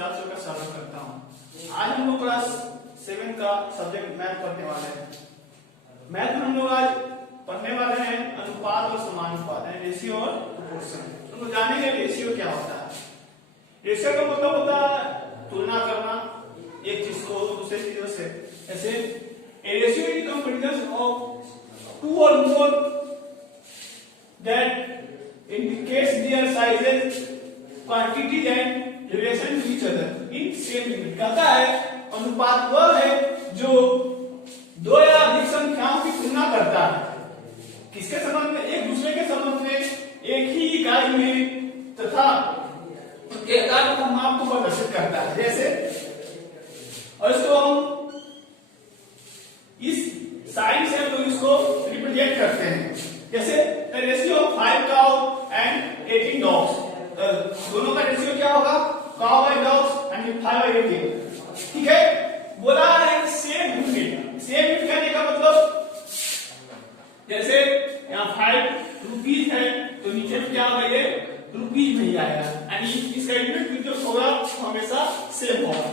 50 का स्वागत करता हूँ। आज हम लोग क्लास 7 का सब्जेक्ट मैथ पढ़ने वाले हैं। मैथ में हम लोग आज पढ़ने वाले हैं अनुपात और समानुपात, है रेशियो और प्रोपोर्शन। तो जानेंगे रेशियो क्या होता है। रेशियो का मतलब होता है तुलना करना एक चीज को दूसरे चीजों से। जैसे a ratio is the comparison of two or more that indicates their sizes, quantities and relation to each other in same limit। कहता है अनुपात वह है जो दो या अधिक संख्याओं की तुलना करता है। किसके संबंध में? एक दूसरे के संबंध में एक ही इकाई में तथा एकांक का माप को प्रदर्शित करता है। जैसे और इसको हम इस साइन से हम लोग इसको रिप्रेजेंट करते हैं। जैसे the ratio of 5 cow and 18 dogs. दोनों का रेशियो क्या होगा? Cow by dogs and 5 by 18। ठीक है, बोला है सेम यूनिट। सेम यूनिट कहने का मतलब जैसे यहाँ 5 रुपीज है तो नीचे में क्या होगा? ये रुपीज में ही आएगा, यानी इसका यूनिट जो होगा हमेशा सेम होगा।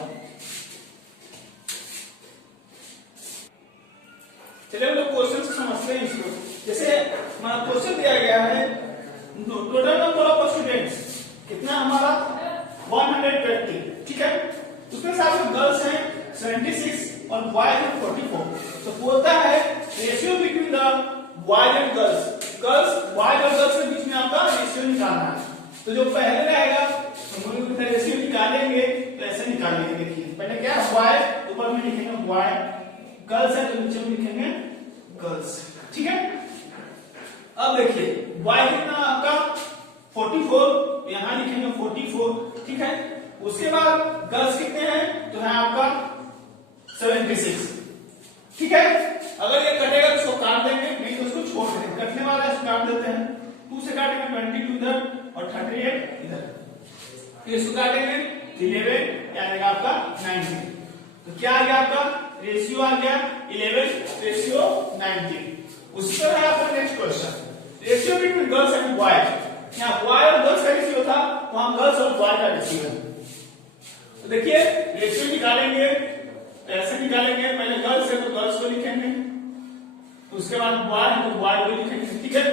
चलिए हम लोग क्वेश्चन से समझते हैं इसको। जैसे हमारा क्वेश्चन दिया गया है टोटल नंबर ऑफ स्टूडेंट्स कितना हमारा 120। ठीक है, उसमें साथ में गर्ल्स हैं 76 और बॉयज हैं 44। तो बोलता है ratio between the boys and girls. Boys और गर्ल्स के बीच में आपका रेशियो निकालना है। तो जो पहले रहेगा हम लोग रेशियो निकालेंगे तो ऐसे निकालेंगे। देखिए पहले क्या है? बॉय, ऊपर में लिखेंगे बॉय, गर्ल्स है तो नीचे में लिखेंगे गर्ल्स। ठीक है, अब देखिए बॉय कितना आपका 44, यहां लिखेंगे 44। ठीक है, उसके बाद गर्ल्स कितने हैं? तो है आपका 76। ठीक है, अगर ये कटेगा तो इसको काट देंगे, नहीं तो इसको छोड़ देंगे। कटने वाला है काट देते हैं। 2 से काटेंगे 22 इधर और 38 इधर, फिर इसको काटेंगे 11 यानी आपका 19। तो क्या आ गया आपका? रेशियो आ गया 11:19। उसी तरह है आपका next question, ratio between girls and boys. यहाँ बॉय और गर्ल्स का रेशियो था, वहां गर्ल्स और बॉय का रेशियो है। तो देखिए रेशियो निकालेंगे, ऐसे निकालेंगे। पहले गर्ल्स है तो गर्ल्स को लिखेंगे, उसके बाद बॉय है तो बॉय को लिखेंगे। ठीक है,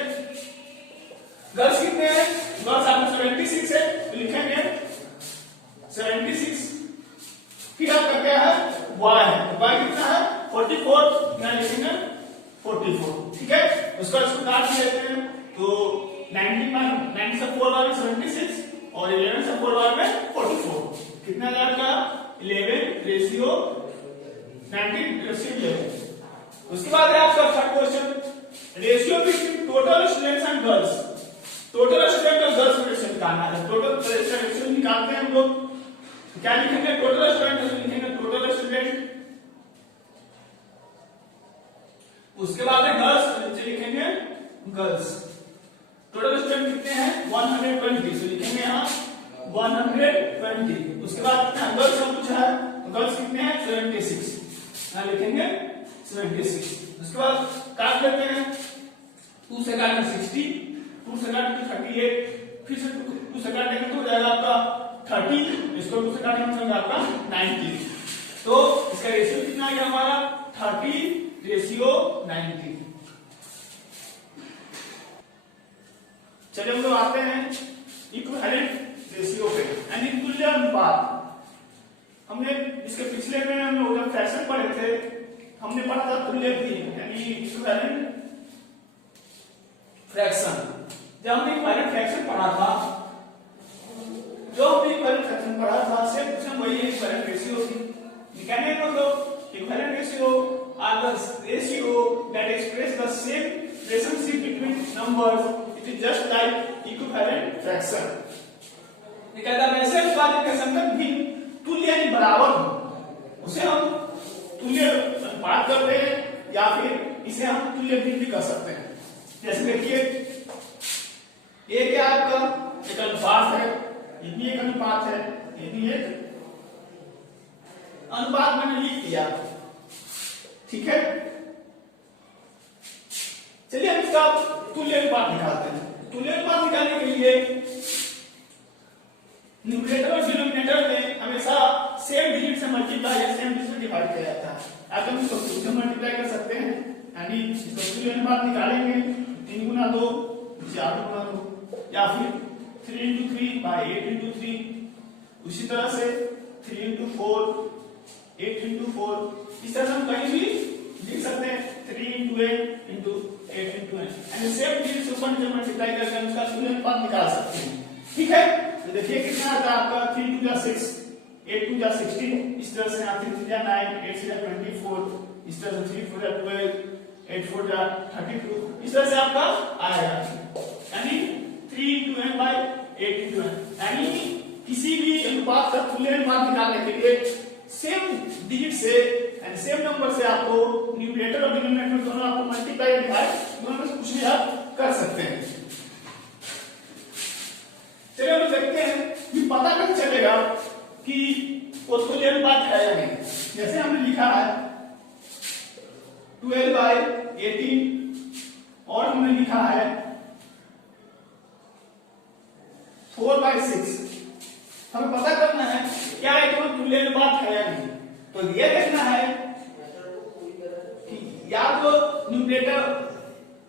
गर्ल्स कितने हैं? गर्ल्स आपको 76 है तो लिखेंगे 76। फिर आपका क्या है? बॉय है तो बॉय कितना है? 44, यहाँ लिखेंगे 44। ठीक है, उसका इसको काट लेते हैं तो 90 से 4 बार में 76 और 11 से 4 बार में 44। कितना आ जाएगा? 11:19। उसके बाद है आपका third question, ratio between total students and girls. Total student और गर्ल्स का रेशियो निकालना है। टोटल रेशियो निकालते हैं हम लोग, क्या लिखेंगे? टोटल स्टूडेंट लिखेंगे टोटल स्टूडेंट, उसके बाद में गर्ल्स लिखेंगे गर्ल्स। टोटल स्टूडेंट कितने हैं? 120, तो लिखेंगे यहाँ 120। उसके बाद कितना गर्ल्स का पूछा है तो गर्ल्स कितने हैं? 76, यहाँ लिखेंगे 76। उसके बाद काट लेते हैं, 2 से काटेंगे 60, 2 से काटेंगे 38, फिर से 2 से काटेंगे तो हो जाएगा आपका 30, इसको 2 से काटेंगे तो आपका 90। तो इसका रेशियो कितना आ गया हमारा? 30:90। चलिए हम लोग आते हैं इक्विवेलेंट रेशियो पे, यानी तुल्य अनुपात। हमने इसके पिछले में हम लोग फ्रैक्शन पढ़े थे, हमने पढ़ा था तुल्य भी, यानी इक्विवेलेंट फ्रैक्शन। जब हमने इक्विवेलेंट फ्रैक्शन पढ़ा था, जो हमने इक्विवेलेंट फ्रैक्शन पढ़ा था सेम वही इक्विवेलेंट रेशियो थी। निकालने का मतलब equivalent ratio are the ratio that express the same relationship between numbers. It is just like equivalent fraction. ये कहता है ऐसे अनुपात के संगत भी तुल्य यानी बराबर हो, उसे हम तुल्य अनुपात करते हैं या फिर इसे हम तुल्य भी कर सकते हैं। जैसे देखिए ये क्या आपका एक अनुपात है, ये भी एक अनुपात है, ये भी एक अनुपात मैंने लिख दिया। ठीक है, चलिए हम इसका तुल्य अनुपात निकालते हैं। तुल्य अनुपात निकालने के लिए न्यूमरेटर और डिनोमिनेटर में हमेशा सेम डिजिट से मल्टीप्लाई या सेम डिजिट से डिवाइड किया जाता है। आप इसको 2 से मल्टीप्लाई कर सकते हैं, यानी इसको तुल्य अनुपात निकालेंगे 3 गुना 2 4 गुना 2, या फिर 3 into 3 by 8 into 3, उसी तरह से 3 into 4 8 into 4, इस तरह हम कहीं भी लिख सकते हैं 3 into 8 into 8 into 8, यानी सेम डिजिट से ऊपर नीचे मल्टीप्लाई करके हम इसका तुल्य अनुपात निकाल सकते हैं। ठीक है, तो देखिए कितना आता है आपका 3 2 जा 6 8 2 जा 16, इस तरह से यहाँ 3 3 जा 9 8 6 जा 24, इस तरह से 3 4 जा 12 8 4 जा 32, इस तरह से आपका आएगा, यानी 3 into n by 8 into n, यानी किसी भी अनुपात का तुल्य अनुपात निकालने के लिए सेम डिजिट से एंड सेम नंबर से आपको न्यूमरेटर और डिनोमिनेटर दोनों आपको मल्टीप्लाई या डिवाइड दोनों में से कुछ भी आप कर सकते हैं। चलिए हम देखते हैं कि पता कैसे चलेगा कि वो तुल्य अनुपात है या नहीं। जैसे हमने लिखा है 12 by 18 और हमने लिखा है 4 by 6, हमें पता करना है क्या ये दोनों तुल्य अनुपात है या नहीं। तो ये देखना है कि या तो न्यूमरेटर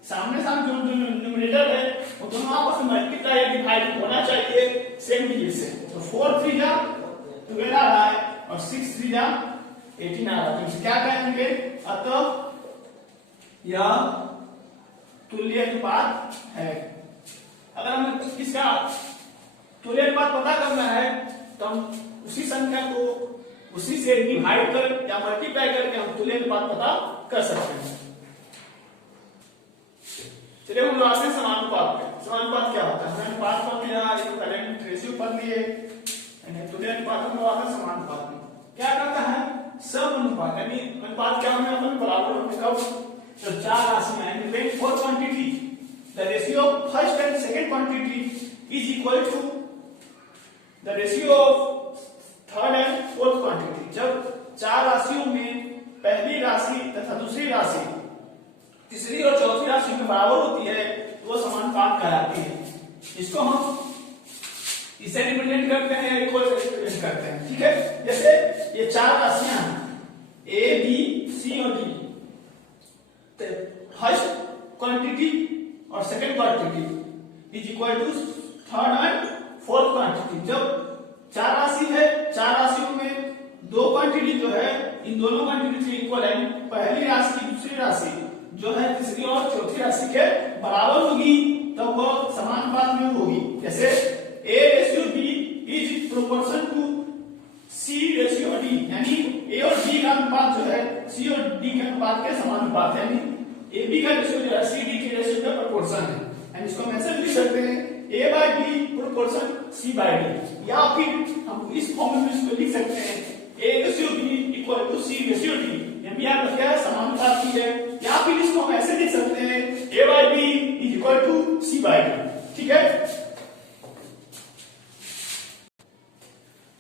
सामने सामने जो न्यूमरेटर है वो दोनों आपस में मल्टीप्लाई या डिवाइड होना चाहिए सेम डिजिट से। तो 4 3 जा 12 आ रहा है और 6 3 जा 18 आ रहा है, तो क्या कहेंगे, अतः यह तुल्य अनुपात है। अगर हमें इसका तुल्य अनुपात पता करना है तो हम उसी संख्या को उसी से डिवाइड कर या मल्टीप्लाई करके हम तुल्य अनुपात पता कर सकते हैं। चलिए हम आते हैं समानुपात पे। समानुपात क्या होता है? अनुपात पर यहाँ एक करंट रेशियो पर लिए तुल्य अनुपात में आते हैं समानुपात में क्या करता है, सम अनुपात, यानी अनुपात क्या हमें अपन बराबर होने का जब चार राशियां यानी when four quantity the ratio of first and second quantity is equal to the ratio of third and fourth quantity, जब चार राशियों में पहली राशि तथा दूसरी राशि तीसरी और चौथी राशि में बराबर होती है तो वो समानुपात कहलाती है। इसको हम इसे रिप्रेजेंट करते हैं या इक्वल से रिप्रेजेंट करते हैं। ठीक है, जैसे ये चार राशियां ए बी सी और डी, फर्स्ट क्वांटिटी और second quantity is equal to third and fourth quantity. जब चार राशि है, चार राशियों में दो क्वांटिटी जो है इन दोनों क्वांटिटी से इक्वल है, पहली राशि की दूसरी राशि जो है तीसरी और चौथी राशि के बराबर होगी तब वह समानुपात में होगी। जैसे A ratio B is proportion to C ratio D, यानी A और B का अनुपात जो है C और D के अनुपात के समानुपात है, यानी AB का रेशियो जो है CD के रेशियो का प्रोपोर्शन है। एंड इसको हम ऐसे लिख सकते हैं A by B proportion C by D, या फिर हम इस फॉर्म में इसको लिख सकते हैं A ratio B equal to C ratio D, यानी यहाँ क्या है समानुपात की है, या फिर इसको हम ऐसे लिख सकते हैं A by B is equal to C by D। ठीक है,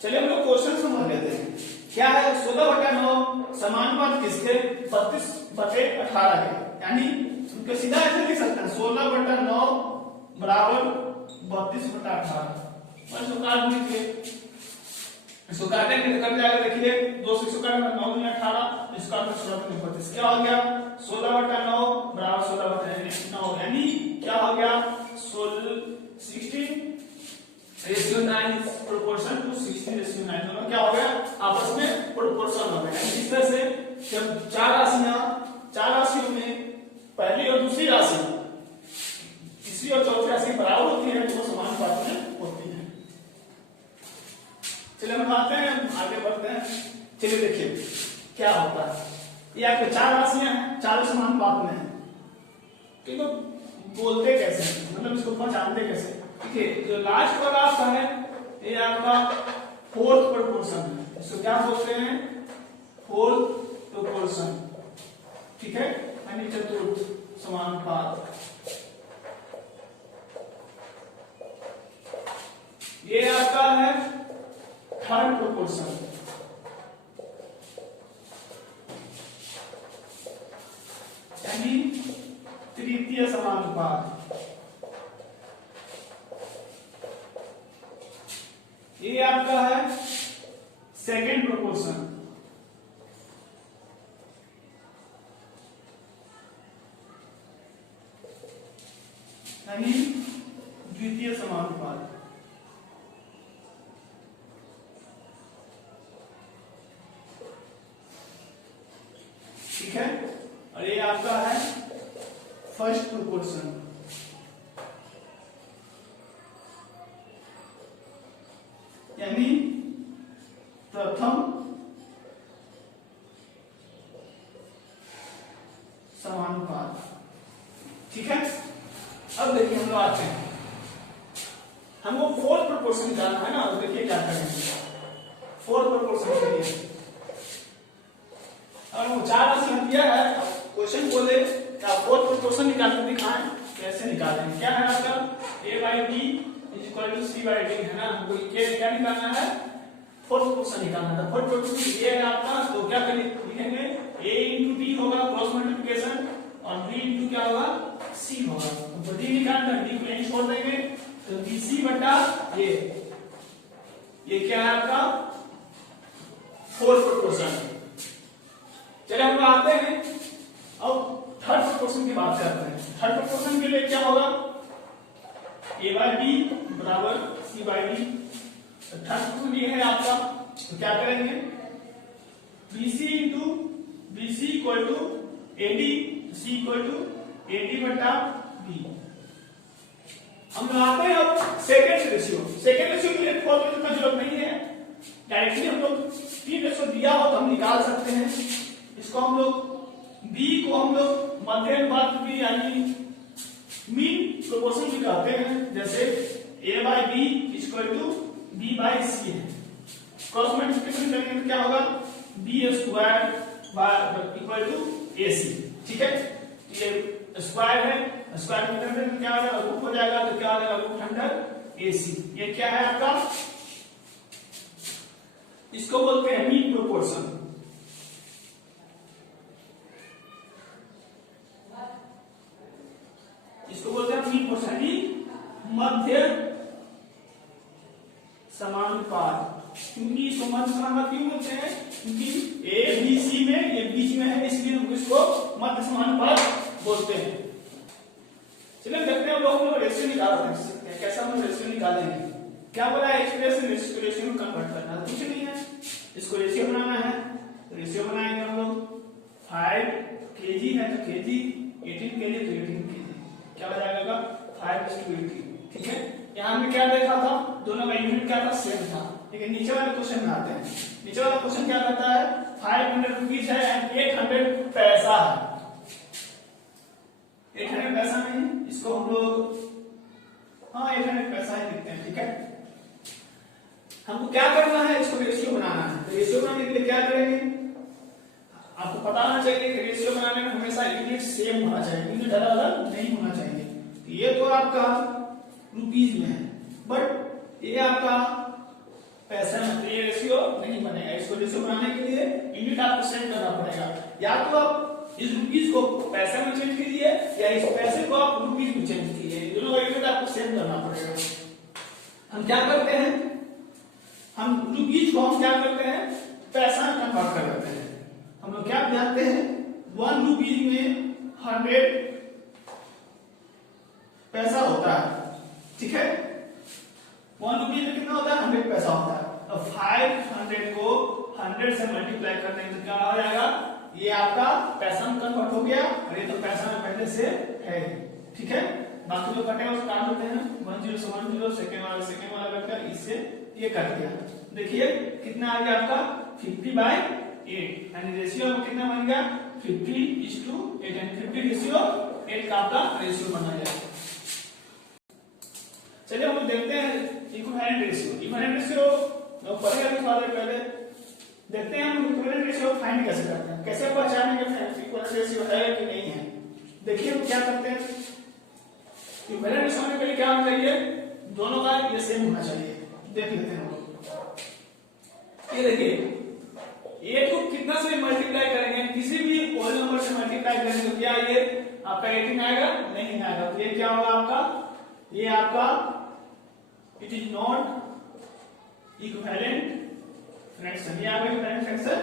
चलिए हम लोग क्वेश्चन समझ लेते हैं। क्या है 16/9 समानुपात किसके 32/18 के, यानी उनके सीधा ऐसे लिख सकते हैं 16/9 बराबर 32/18। इसको काट दीजिए, इसको काटेंगे तो कट जाएगा, देखिए 2 से 9 में 18, इसका 16 में 32, क्या हो गया 16/9 बराबर 16/9, यानी क्या हो गया 16 रेशियो 9 प्रोपोर्शन टू 16 रेशियो 9, दोनों क्या हो गया आपस में प्रोपोर्शन हो गया। इस तरह से जब चार राशियों में पहली और दूसरी राशि तीसरी और चौथी राशि बराबर होती है तो समानुपात में होती है। चलिए हम आते हैं, आगे बढ़ते हैं। चलिए देखिए क्या होता है, ये आपके चार राशियां हैं, चारों समानुपात में है, किंतु बोलते कैसे हैं, मतलब इसको पहचानते कैसे। देखिए जो लास्ट वाला आपका है ये आपका फोर्थ प्रोपोर्शन है, इसको क्या बोलते हैं फोर्थ प्रोपोर्शन। ठीक है, यानी चतुर्थ समानुपात। ये आपका है थर्ड प्रोपोर्शन, यानी तृतीय समानुपात। ये ये आपका है सेकेंड प्रोपोर्शन, यानी द्वितीय समानुपात। ठीक है, और ये आपका है फर्स्ट प्रोपोर्शन, यानी प्रथम समानुपात। ठीक है, अब देखिए हम लोग आते हैं, हमको फोर्थ प्रोपोर्शन निकालना है ना। तो देखिए क्या करेंगे फोर्थ प्रोपोर्शन के लिए, और वो 4 राशि हम दिया है, क्वेश्चन बोले क्या फोर्थ प्रोपोर्शन निकाल के दिखाएं, कैसे निकालेंगे। क्या है आपका a/d = c/d है ना, हमको क्या निकालना है, फोर्थ प्रोपोर्शन निकालना था। फोर्थ प्रोपोर्शन ये है आपका, तो क्या करेंगे लिखेंगे a × d होगा क्रॉस मल्टीप्लिकेशन, और b × क्या होगा c होगा। तो d निकालना है, d को यहीं छोड़ देंगे, तो bc बटा ये क्या है आपका फोर्थ प्रोपोर्शन। चलिए हम आते हैं अब थर्ड प्रोपोर्शन की बात करते हैं। थर्ड प्रोपोर्शन के लिए क्या होगा, a/d = c/d। थर्ड प्रोपोर्शन ये है आपका, तो क्या करेंगे bc = ad, c = ad बटा b। हम लगाते हैं अब सेकेंड रेशियो। सेकेंड रेशियो के लिए फॉर्मूले की जरूरत नहीं है, डायरेक्टली हम लोग 3 रेशियो दिया हो तो हम निकाल सकते हैं। इसको हम लोग b को हम लोग मध्य अनुपात भी यानी मीन प्रोपोर्शन भी कहते हैं, जैसे a/b = b/c है। क्रॉस मल्टीप्लिकेशन करेंगे तो क्या होगा b² = ac। ठीक है, ये स्क्वायर है, स्क्वायर में क्या होगा रूट हो जाएगा, तो क्या हो जाएगा √100 ac। ये क्या है आपका, इसको बोलते हैं मीन प्रोपोर्शन। इसको बोलते हैं मीन प्रोपोर्शन, मध्य समानुपात। क्योंकि इसको मध्य समानुपात क्यों बोलते हैं, क्योंकि a b c में ये बीच में है, इसलिए हम इसको मध्य समानुपात बोलते हैं। चलिए देखते हैं हम लोग रेशियो निकाल सकते हैं, कैसा हम रेशियो निकालेंगे। क्या बोला है, एक्सप्रेशन रेशियो में कन्वर्ट करना है, कुछ नहीं है, इसको रेशियो बनाना है। तो रेशियो बनाएंगे हम लोग 5 kg है तो kg, 18 kg तो 18 kg, क्या हो जाएगा 5:18। ठीक है, यहाँ में क्या देखा था, दोनों का यूनिट क्या था, सेम था। लेकिन नीचे वाले क्वेश्चन में आते हैं। नीचे वाला क्वेश्चन क्या कहता है, 500 रुपीज है एंड 800 पैसा है। 800 पैसा नहीं, इसको हम लोग 800 पैसा ही लिखते हैं। ठीक है, हमको क्या करना है, इसको रेशियो बनाना है। तो रेशियो बनाने के लिए क्या करेंगे, आपको पता होना चाहिए कि रेशियो बनाने में हमेशा यूनिट सेम होना चाहिए, यूनिट अलग अलग नहीं होना चाहिए। तो ये तो आपका रुपीज में है, बट ये आपका पैसा में, तो ये रेशियो नहीं बनेगा। इसको रेशियो बनाने के लिए यूनिट आपको सेट करना पड़ेगा। या तो आप इस रुपीज को पैसे में चेंज कीजिए, या इस पैसे को आप रुपीज में चेंज कीजिए, दोनों का यूनिट आपको सेट करना पड़ेगा। हम क्या करते हैं, हम रुपीज को हम क्या करते हैं, पैसा में कन्वर्ट कर देते हैं। हम लोग क्या जानते हैं, 1 रुपीज में 100 पैसा होता है। ठीक है, 1 रुपीज में कितना होता है, 100 पैसा होता है। अब 500 को 100 से मल्टीप्लाई करने में क्या हो जाएगा, ये आपका पैसा में कन्वर्ट हो गया, और ये तो पैसा में पहले से है। ठीक है, बाकी जो कटे उसको काट देते हैं, 10 से 10, सेकंड वाला कटकर इससे ये कट गया। देखिए कितना आ गया आपका 50/8, यानी रेशियो में कितना बन गया 50:8, यानी 50:8 का आपका रेशियो बना गया। चलिए हम देखते हैं इक्विवेलेंट रेशियो। इक्विवेलेंट रेशियो लोग पढ़ेगा भी थोड़ा देर पहले, देखते हैं हम इक्विवेलेंट रेशियो फाइंड कैसे करते हैं, कैसे पहचानेंगे इक्विवेलेंट रेशियो है कि नहीं है। देखिए हम क्या करते हैं, इक्विवेलेंट रेशियो होने के लिए क्या होना चाहिए, दोनों का ये सेम होना चाहिए। देख लेते हैं हम लोग, ये देखिए ये को कितना से मल्टीप्लाई करेंगे, किसी भी होल नंबर से मल्टीप्लाई करेंगे तो क्या ये आपका 18 आएगा, नहीं आएगा। तो ये क्या होगा आपका, ये आपका it is not equivalent fraction, यहाँ पे इक्विवेलेंट फ्रैक्शन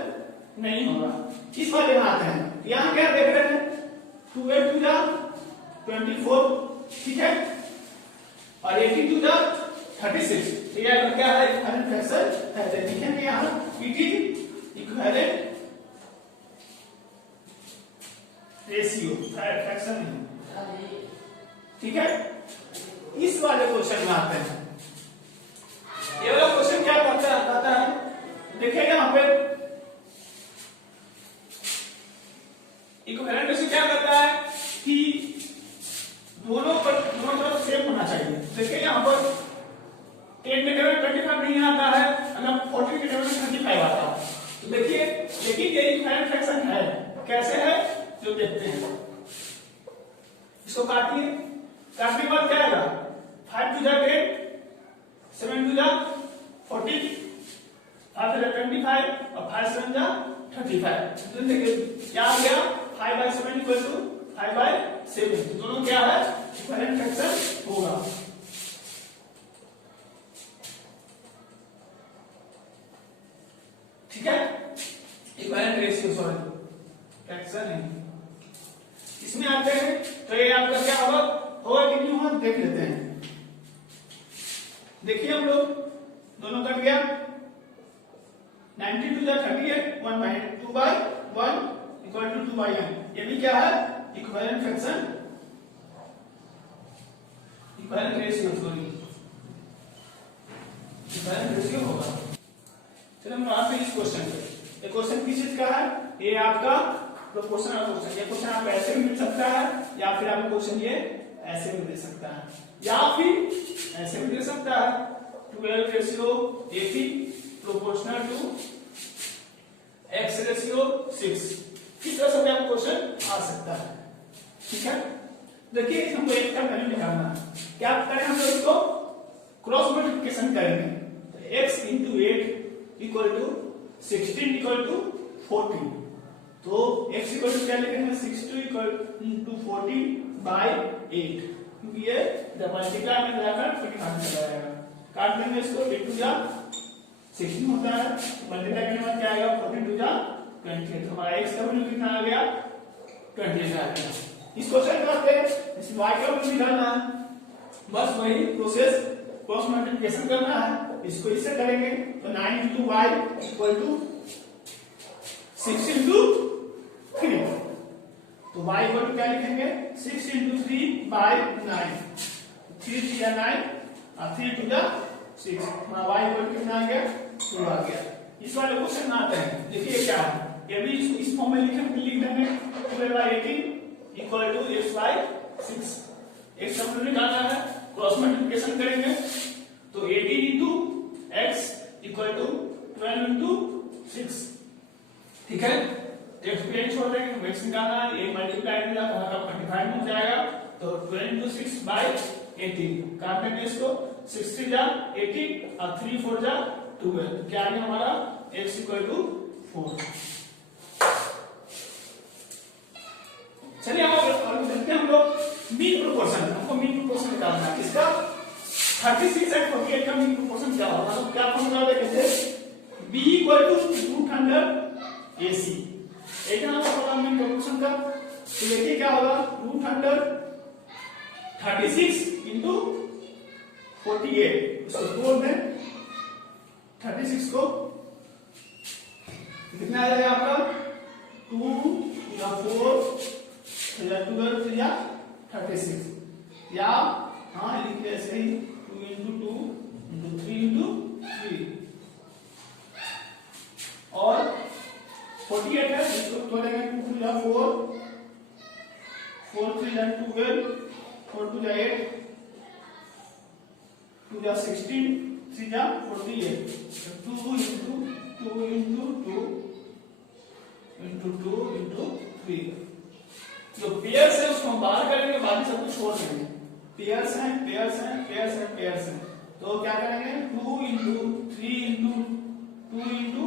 नहीं होगा। इस वाले में आते हैं, यहाँ क्या देख रहे हैं 2 8 2 24, ठीक है, और 18 2 36, तो यह क्या है इक्विवेलेंट फ्रैक्शन है। लिखेंगे यहाँ it is equivalent ratio fraction, ठीक है। इस वाले क्वेश्चन में आते हैं, ये वाला क्वेश्चन क्या करता है, देखिए यहाँ पे इक्विवेलेंट रेशियो क्या करता है कि दोनों तरफ सेम होना चाहिए। देखिए यहाँ पर 10 के टेबल में 25 नहीं आता है, अगर 40 के टेबल में 35 आता है, तो देखिए लेकिन ये इक्विवेलेंट फ्रैक्शन है, कैसे है जो देखते हैं। इसको काटिए, काटने के बाद क्या आएगा 5 2 10, 7 2 40, 5 25 और 5 7 35। तो देखिए क्या आ गया 5/7 इक्वल टू 5/7, दोनों क्या है इक्विवेलेंट फ्रैक्शन होगा। ठीक है, इक्विवेलेंट रेशियो सॉरी फ्रैक्शन है। इसमें आते हैं तो ये आपका क्या होगा कि नहीं होगा देख लेते हैं। देखिए हम लोग दोनों कट गया, 90 2 38, 1/2/1 इक्वल टू 2/n, ये भी क्या है equivalent fraction, equivalent ratio sorry equivalent ratio होगा। चलो हम आते हैं इस क्वेश्चन पे। ये क्वेश्चन किस चीज का है, ये आपका प्रोपोर्शनल क्वेश्चन। ये क्वेश्चन आप ऐसे भी मिल सकता है, या फिर आपको क्वेश्चन ये ऐसे भी दे सकता है, या फिर ऐसे भी दे सकता है 12 ratio 80 proportional to x ratio 6, किस तरह से भी आपको क्वेश्चन आ सकता है। ठीक है, देखिए हमको x का वैल्यू निकालना है, क्या करें हम लोग इसको क्रॉस मल्टीप्लिकेशन करेंगे, तो x into 8 equal to 16 equal to 14, तो x इक्वल टू क्या लिखेंगे 62 इक्वल टू 14/8, क्योंकि ये जब मल्टीप्लाई में जाकर 45 में जाएगा, काट देंगे इसको 8 2 16 होता है, मल्टीप्लाई करने के बाद क्या आएगा 14 2 28, तो हमारा x का वैल्यू कितना आ गया 28 आ गया। इस क्वेश्चन का आपके इस y का वैल्यू निकालना है, बस वही प्रोसेस क्रॉस मल्टीप्लिकेशन करना है, इसको इससे करेंगे तो 9 into y equal to 6 into 3, तो y इक्वल टू क्या लिखेंगे 6 into 3/9, 3 3 9 और 3 2 6, हमारा y इक्वल टू कितना आ गया 2 आ गया। इस वाले क्वेश्चन में आते हैं, देखिए क्या है, ये भी इस फॉर्म में लिख देंगे 12/18 इक्वल टू x/6, x का वैल्यू निकालना है, क्रॉस मल्टीप्लिकेशन करेंगे तो 18 into x equal to 12 into 6, ठीक है, x पे छोड़ देंगे, x निकालना है, ये मल्टीप्लाई में जाकर हमारा 45 मिल जाएगा, तो 12 into 6/18, काट देंगे इसको 6 3 18 और 3 4 12, तो क्या आ गया हमारा x इक्वल टू 4। चलिए अब देखते हैं हम लोग मीन प्रोपोर्शन, हमको मीन प्रोपोर्शन निकालना है, इसका 36 एंड 48 का मीन प्रोपोर्शन क्या होगा, तो क्या फॉर्मूला देखेंगे b इक्वल टू √100 AC, एक ना होगा मीन प्रोपोर्शन का, तो देखिए क्या होगा √136 into 48, इसको जोड़ दें 36 को कितना आ जाएगा आपका 2 या 4 या 12 या 36, या हाँ लिख ऐसे ही 2 into 2 into 3 into 3, और 48 है, इसको तोड़ेंगे 2 या 4 4 3 या 12 4 2 या 8 2 या 16 3 या 48, 2 into 2 into 2 into 2 into 3, जो पेयर्स है उसको हम बाहर करेंगे, बाकी सब कुछ छोड़ देंगे, पेयर्स हैं पेयर्स हैं पेयर्स हैं पेयर्स हैं, तो क्या करेंगे 2 into 3 into 2 into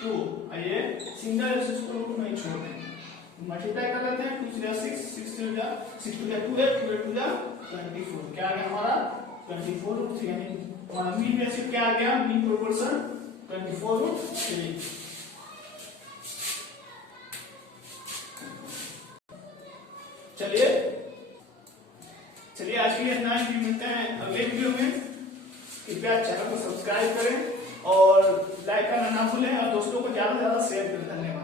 2, ये सिंगल इसको रूट में छोड़ देंगे, मल्टीप्लाई कर लेते हैं 2 3 6 6 2 2 2 है 2 2 2 24, क्या आ गया हमारा 24 यानी मीन में से क्या आ गया, मीन प्रोपोर्शन 24/3। चलिए आज के लिए इतना ही, मिलते हैं अगले वीडियो में। कृपया चैनल को सब्सक्राइब करें और लाइक करना ना भूलें और दोस्तों को ज्यादा से ज्यादा शेयर करें। धन्यवाद।